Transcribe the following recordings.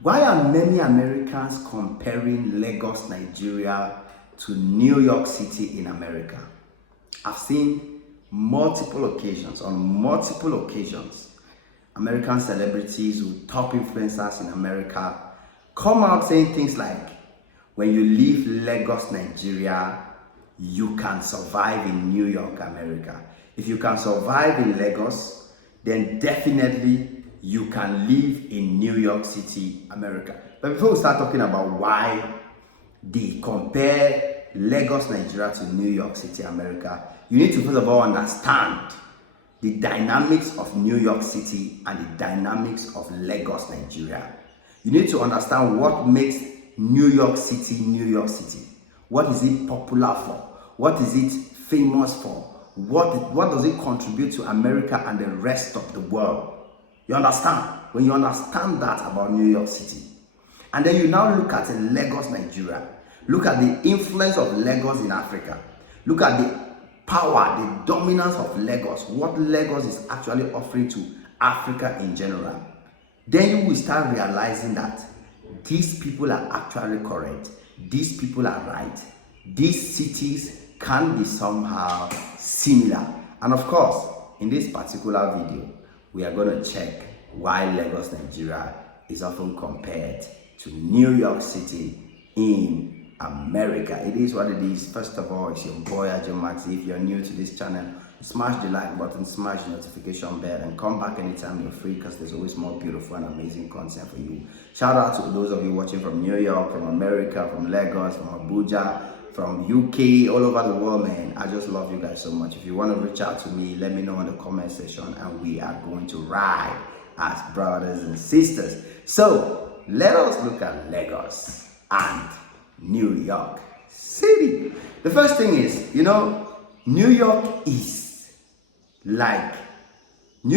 Why are many Americans comparing Lagos, Nigeria to New York City in America? I've seen on multiple occasions, American celebrities who top influencers in America come out saying things like, when you leave Lagos, Nigeria, you can survive in New York, America. If you can survive in Lagos, then definitely you can live in New York City, America. But before we start talking about why they compare Lagos, Nigeria to New York City, America, you need to first of all understand the dynamics of New York City and the dynamics of Lagos, Nigeria. You need to understand what makes New York City, New York City. What is it popular for? What is it famous for? What does it contribute to America and the rest of the world? You understand? When you understand that about New York City, and then you now look at Lagos, Nigeria, look at the influence of Lagos in Africa, look at the power, the dominance of Lagos, what Lagos is actually offering to Africa in general, then you will start realizing that these people are actually correct. These people are right. These cities can be somehow similar. And of course, in this particular video, we are going to check why Lagos, Nigeria is often compared to New York City in America. It is what it is. First of all, it's your boy Ajo Maxi. If you're new to this channel, smash the like button, smash the notification bell, and come back anytime you're free, because there's always more beautiful and amazing content for you. Shout out to those of you watching from New York, from America, from Lagos, from Abuja, from UK, all over the world, man. I just love you guys so much. If you want to reach out to me, let me know in the comment section, and we are going to ride as brothers and sisters. So let us look at Lagos and New York City. The first thing is, New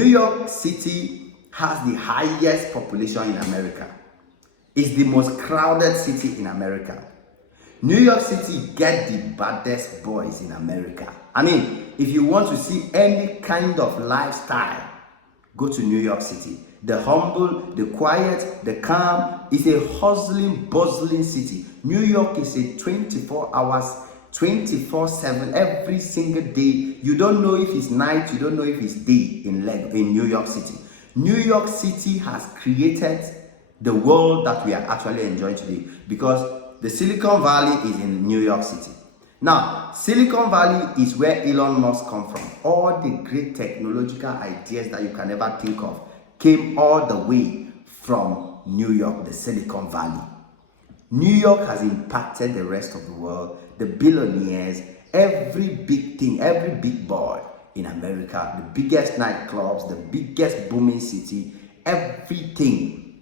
York City has the highest population in America. It's the most crowded city in America. New York City get the baddest boys in America. I mean, if you want to see any kind of lifestyle, go to New York City. The humble, the quiet, the calm is a hustling, bustling city. New York is a 24 hours, 24/7, every single day. You don't know if it's night, you don't know if it's day in New York City. New York City has created the world that we are actually enjoying today, because the Silicon Valley is in New York City. Now, Silicon Valley is where Elon Musk comes from. All the great technological ideas that you can ever think of came all the way from New York, the Silicon Valley. New York has impacted the rest of the world, the billionaires, every big thing, every big boy in America, the biggest nightclubs, the biggest booming city, everything.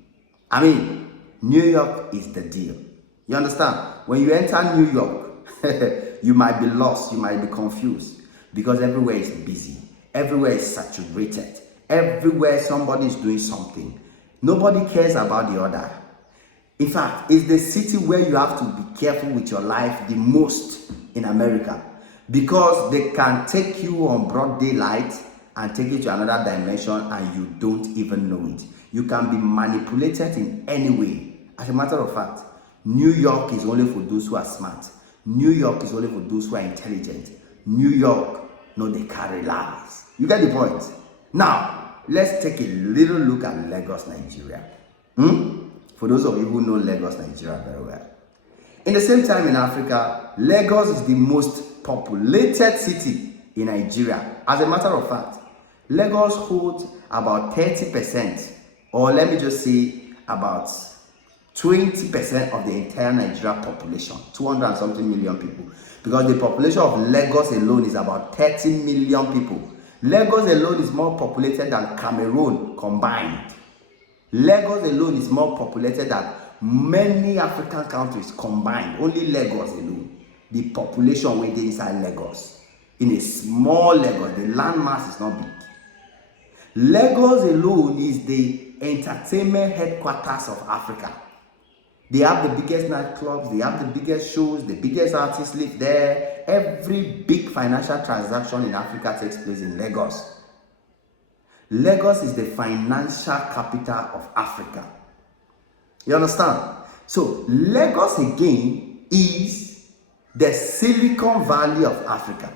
I mean, New York is the deal. You understand? When you enter New York, you might be lost, you might be confused, because everywhere is busy, everywhere is saturated, everywhere somebody is doing something. Nobody cares about the other. In fact, it's the city where you have to be careful with your life the most in America, because they can take you on broad daylight and take you to another dimension and you don't even know it. You can be manipulated in any way. As a matter of fact, New York is only for those who are smart. New York is only for those who are intelligent. New York, no, they carry lies. You get the point? Now, let's take a little look at Lagos, Nigeria. For those of you who know Lagos, Nigeria very well. In the same time in Africa, Lagos is the most populated city in Nigeria. As a matter of fact, Lagos holds about 30%, or let me just say about 20% of the entire Nigeria population, 200 and something million people, because the population of Lagos alone is about 30 million people. Lagos alone is more populated than Cameroon combined. Lagos alone is more populated than many African countries combined. Only Lagos alone, the population within inside Lagos, in a small Lagos, the landmass is not big. Lagos alone is the entertainment headquarters of Africa. They have the biggest nightclubs, they have the biggest shows, the biggest artists live there. Every big financial transaction in Africa takes place in Lagos. Lagos is the financial capital of Africa. You understand? So Lagos again is the Silicon Valley of Africa.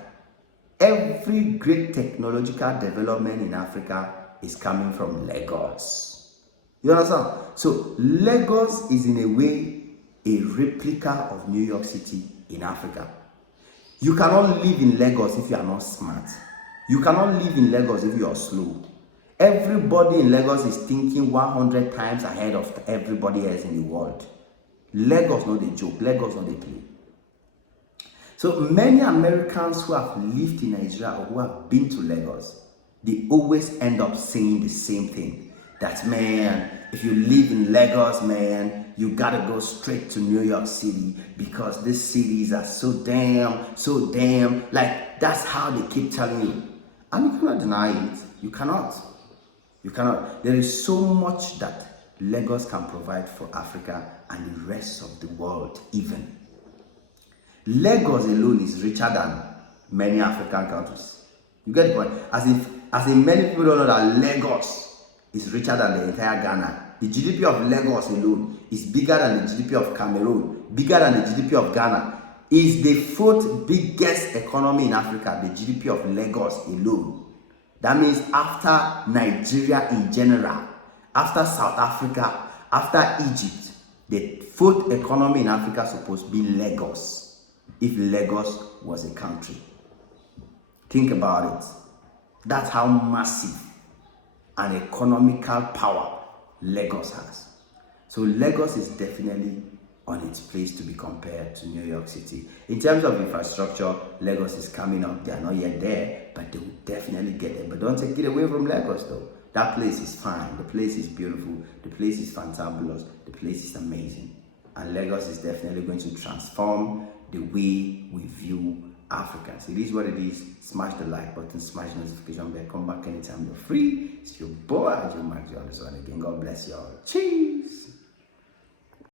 Every great technological development in Africa is coming from Lagos. You understand? So Lagos is in a way a replica of New York City in Africa. You cannot live in Lagos if you are not smart. You cannot live in Lagos if you are slow. Everybody in Lagos is thinking 100 times ahead of everybody else in the world. Lagos not a joke. Lagos not a play. So many Americans who have lived in Nigeria or who have been to Lagos, they always end up saying the same thing. That, man, if you live in Lagos, man, you gotta go straight to New York City because these cities are so damn, like that's how they keep telling you. And you cannot deny it. You cannot. There is so much that Lagos can provide for Africa and the rest of the world even. Lagos alone is richer than many African countries. You get the point? As in many people don't know that Lagos is richer than the entire Ghana. The GDP of Lagos alone is bigger than the GDP of Cameroon, bigger than the GDP of Ghana. Is the fourth biggest economy in Africa, the GDP of Lagos alone. That means after Nigeria in general, after South Africa, after Egypt, the fourth economy in Africa is supposed to be Lagos. If Lagos was a country. Think about it. That's how massive an economical power Lagos has. So Lagos is definitely on its place to be compared to New York City. In terms of infrastructure, Lagos is coming up. They are not yet there, but they will definitely get there. But don't take it away from Lagos though. That place is fine. The place is beautiful. The place is fantabulous. The place is amazing. And Lagos is definitely going to transform the way we view Africans. It is what it is. Smash the like button, smash the notification bell. Come back anytime you're free. It's your boy, Joe Max. You're on this one again. God bless you all. Cheers.